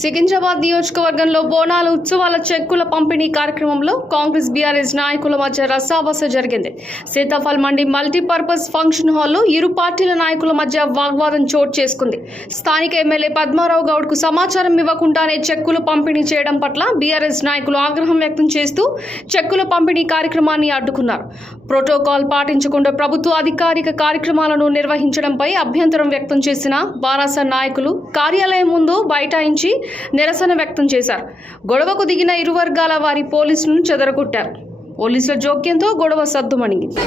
సికింద్రాబాద్ నియోజకవర్గంలో బోనాల ఉత్సవాల చెక్కుల పంపిణీ కార్యక్రమంలో కాంగ్రెస్ బీఆర్ఎస్ నాయకుల మధ్య రసాబస జరిగింది. సీతాఫల్ మండి మల్టీపర్పస్ ఫంక్షన్ హాల్లో ఇరు పార్టీల నాయకుల మధ్య వాగ్వాదం చోటు చేసుకుంది. స్థానిక ఎమ్మెల్యే పద్మారావు గౌడ్కు సమాచారం ఇవ్వకుండానే చెక్కులు పంపిణీ చేయడం పట్ల బీఆర్ఎస్ నాయకులు ఆగ్రహం వ్యక్తం చేస్తూ చెక్కుల పంపిణీ కార్యక్రమాన్ని అడ్డుకున్నారు. ప్రోటోకాల్ పాటించకుండా ప్రభుత్వ అధికారిక కార్యక్రమాలను నిర్వహించడంపై అభ్యంతరం వ్యక్తం చేసిన బారాస నాయకులు కార్యాలయం ముందు బైఠాయించి నిరసన వ్యక్తం చేశారు గొడవకు దిగిన ఇరు వర్గాల వారి పోలీసులను చెదరగొట్టారు పోలీసుల జోక్యంతో గొడవ సద్దుమణిగింది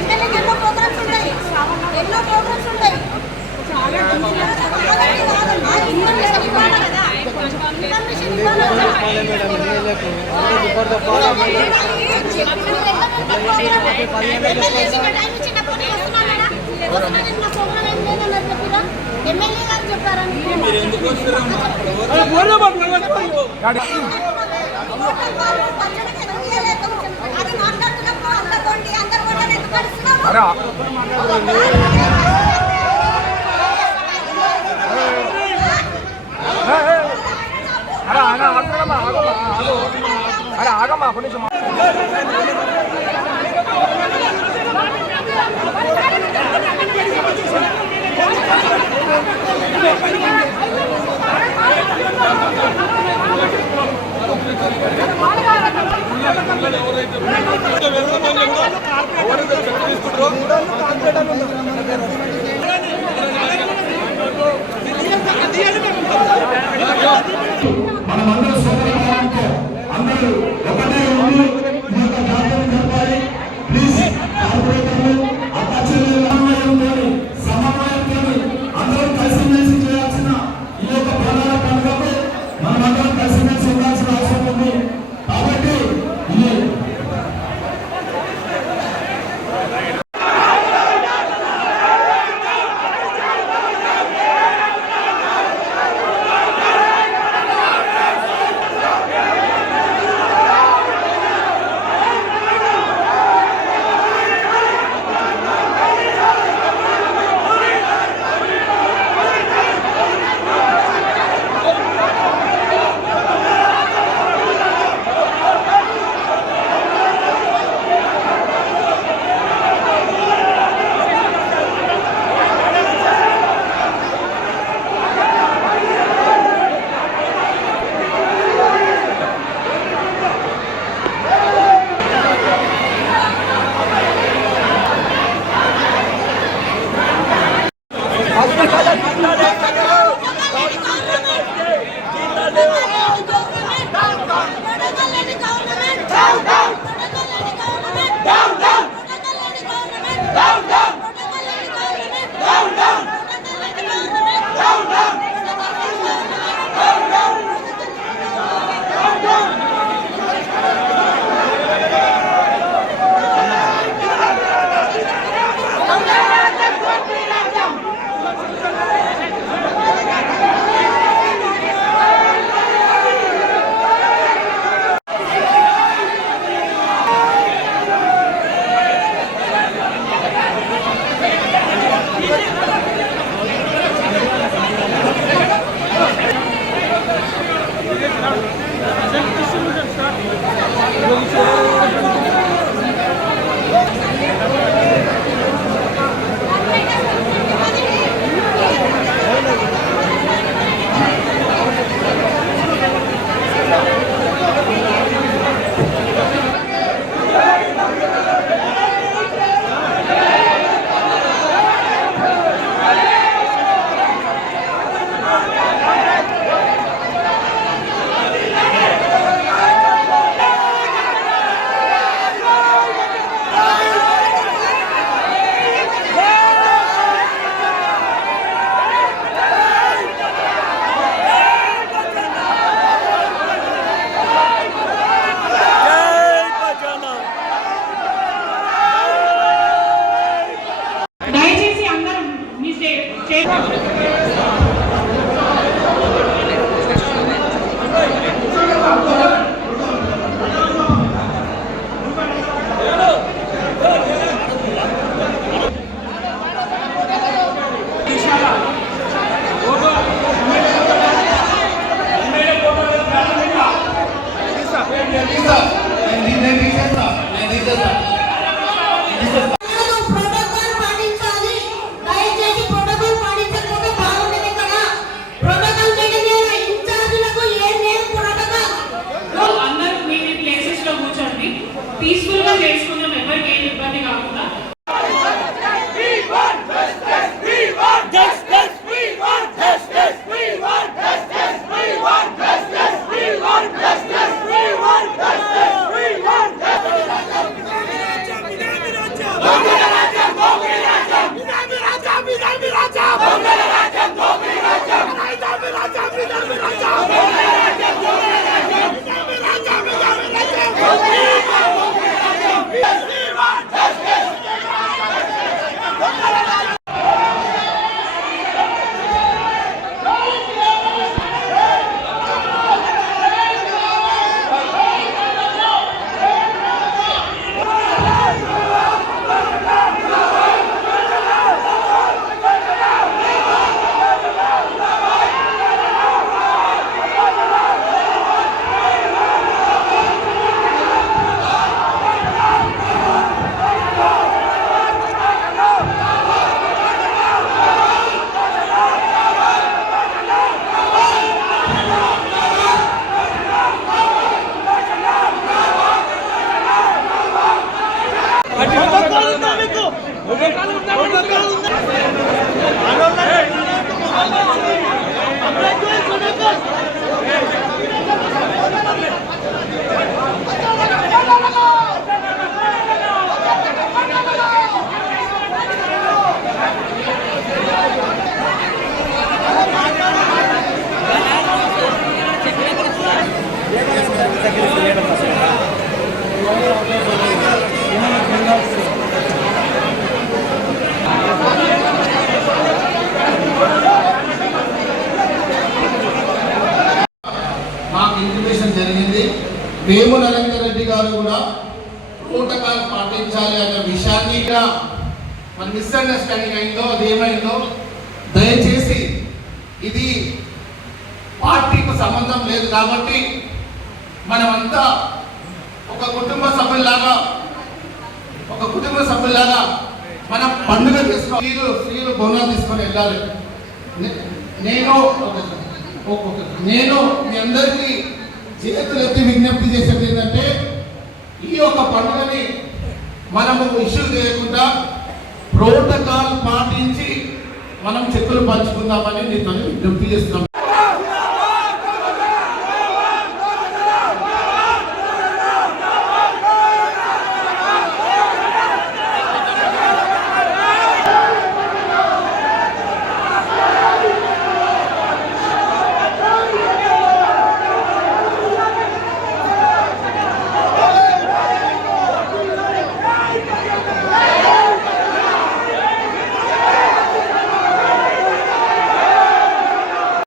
ఎమ్మెల్యేకి ఎమ్మెల్యే గారు చెప్పారని మాట్లాడుతున్నప్పుడు అందరు కొండి అందరు కొండి ఎందుకు కలుస్తున్నాము అరే అన్న ఆగమ్మా ఆగమ్మా ఆగు అరే ఆగమ్మా ఒక నిమిషం మనమందరం సోదరులతో అందరూ ঠিক আমরা వేము నరేందర్ రెడ్డి గారు కూడా ప్రోటోకాల్ పాటించాలి అనే విషయాన్ని మన మిస్అండర్స్టాండింగ్ అయిందో అదేమైందో దయచేసి ఇది పార్టీకి సంబంధం లేదు కాబట్టి మనమంతా ఒక కుటుంబ సభ్యులాగా ఒక కుటుంబ సభ్యులాగా మనం పండుగ తీసుకో స్త్రీలు స్త్రీలు బోనాలు తీసుకొని వెళ్ళాలి. నేను నేను మీ అందరికీ చేతులు ఎత్తి విజ్ఞప్తి చేసేది ఏంటంటే ఈ యొక్క పండుగని మనము ఇష్యూ చేయకుండా ప్రోటోకాల్ పాటించి మనం చెక్కులు పంచుకుందామని నేను విజ్ఞప్తి చేస్తున్నాం.